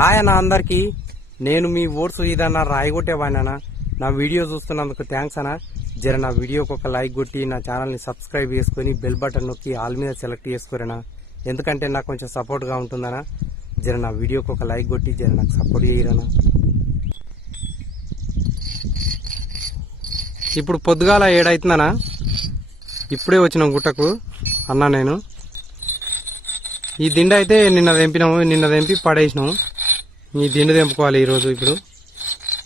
Hi అన్న అందరికి. నేను మీ ఓట్స్ ఇదన్నా రాయగొట్టేవాడినా. నా వీడియో చూస్తున్నందుకు థ్యాంక్స్ అన్న. జర నా వీడియోకి ఒక లైక్ కొట్టి నా ఛానల్ని సబ్స్క్రైబ్ చేసుకుని బెల్ బటన్ నొక్కి ఆల్ మీద సెలెక్ట్ చేసుకోరేనా, ఎందుకంటే నాకు కొంచెం సపోర్ట్గా ఉంటుందనా. జర నా వీడియోకి ఒక లైక్ కొట్టి జర నాకు సపోర్ట్ చేయరనా. ఇప్పుడు పొద్దుగాల 7 అవుతుందనా. ఇప్పుడే వచ్చినాం గుట్టకు అన్నా. నేను ఈ దిండు అయితే నిన్న తెంపి పడేసినాము. ఈ దిండు తెంపుకోవాలి ఈరోజు. ఇప్పుడు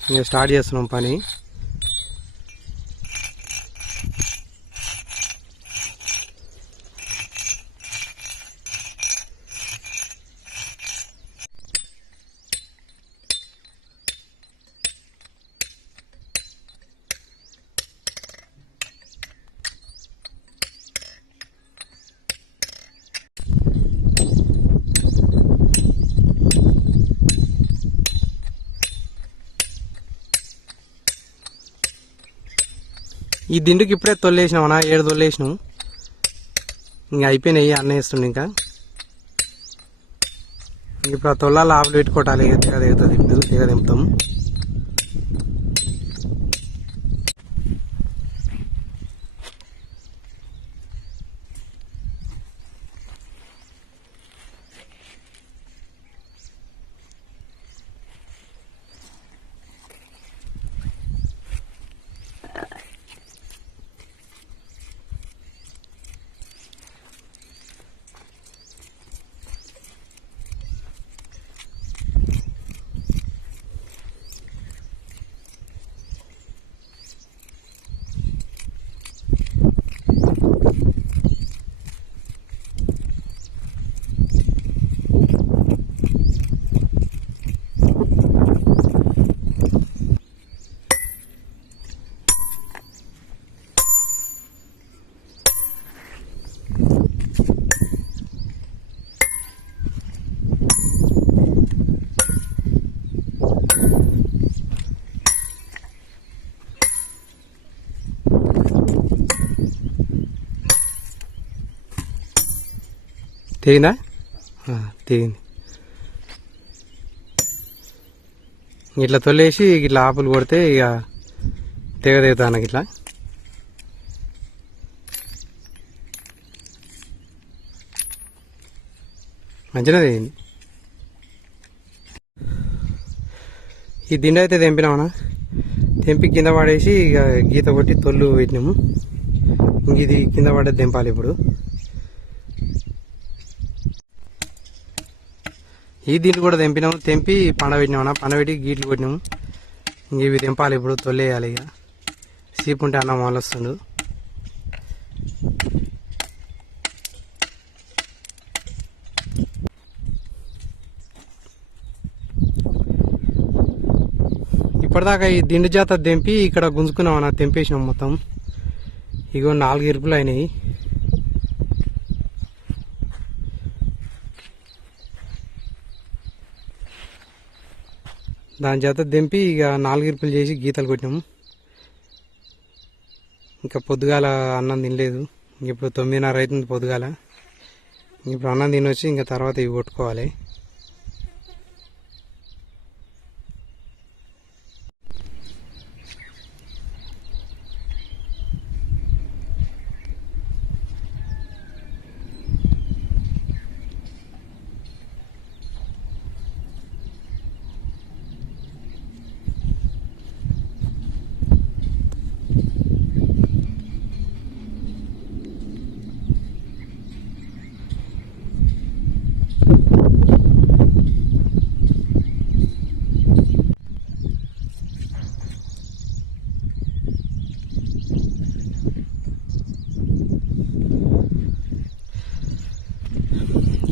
ఇంకా స్టార్ట్ చేస్తున్నాం పని. ఈ దిండుకి ఇప్పుడే తొల్లేసినామన్నా. 7 తొల్లేసినాం. ఇంకా అయిపోయినాయి. అన్న వేస్తుండే. ఇంకా ఇప్పుడు ఆ తొల్లాల ఆవులు పెట్టుకోవటాలి. తెగ దిగుతుంది. ఇప్పుడు తెగ దింపుతాం. తెగిందా? తెగింది. ఇట్లా తొలేసి ఇట్లా ఆపులు కొడితే ఇక తెగదేగుతా నాకు. ఇట్లా మంచిగా తెగింది. ఈ దిండు అయితే తెంపినామన్నా. తెంపి కింద పడేసి ఇక గీత కొట్టి తొల్లు పెట్టినాము. ఇంక ఇది కింద పడేది తెంపాలి ఇప్పుడు. ఈ దిండు కూడా తెంపినాము. తెంపి పండబెట్టినామన్నా. పండబెట్టి గీట్లు కొట్టినాము. ఇంక ఇవి తెంపాలి ఇప్పుడు. తొల్లేయాలి. ఇక సీపు ఉంటే అన్నం మొలొస్తుండు. ఇప్పటిదాకా ఈ దిండు జాత తెంపి ఇక్కడ గుంజుకున్నామన్నా. తెంపేసినాం మొత్తం. ఇగో 4 ఇరుపులు అయినాయి. దాని చేత దింపి ఇక 4 ఇరుపులు చేసి గీతలు కొట్టినాము. ఇంకా పొద్దుగాల అన్నం తినలేదు. ఇప్పుడు 9:30 అవుతుంది పొద్దుగాల. ఇప్పుడు అన్నం తినొచ్చి ఇంకా తర్వాత ఇవి కొట్టుకోవాలి.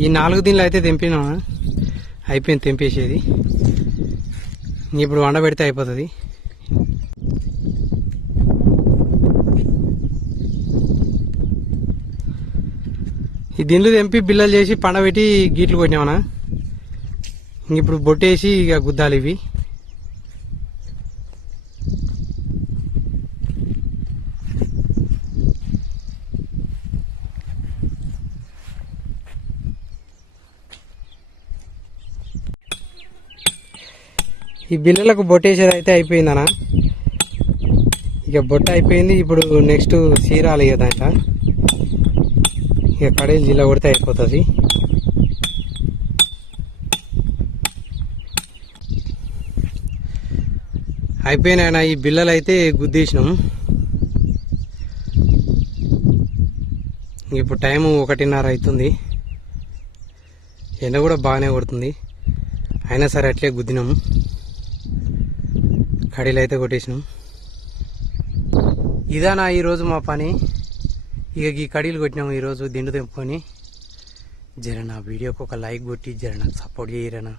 ఈ 4 దిండ్లు అయితే తెంపినా. అయిపోయింది తెంపేసేది. ఇప్పుడు వండబెడితే అయిపోతుంది. ఈ దిండ్లు తెంపి బిల్లలు చేసి పండబెట్టి గీట్లు కొట్టినామన్నా. ఇప్పుడు బొట్టేసి ఇక గుద్దాలి ఇవి. ఈ బిల్లలకు బొట్టేసేది అయితే అయిపోయిందనా. ఇక బొట్ట అయిపోయింది. ఇప్పుడు నెక్స్ట్ చీరాలి ఇక దాంట్లో. ఇక కడీలు జిల్ల కొడితే అయిపోతుంది. అయిపోయినాయన ఈ బిల్లలు అయితే గుద్దేసినాం. ఇప్పుడు టైము 1:30 అవుతుంది. ఎండ కూడా బాగానే కొడుతుంది. అయినా సరే అట్లే గుద్దినాము. కడీలు అయితే కొట్టేసినాం. ఇదానా ఈరోజు మా పని. ఇక ఈ కడీలు కొట్టినాము ఈరోజు దిండు తెంపుకొని. జర నా వీడియోకి ఒక లైక్ కొట్టి జర నాకు సపోర్ట్ చేయరనా.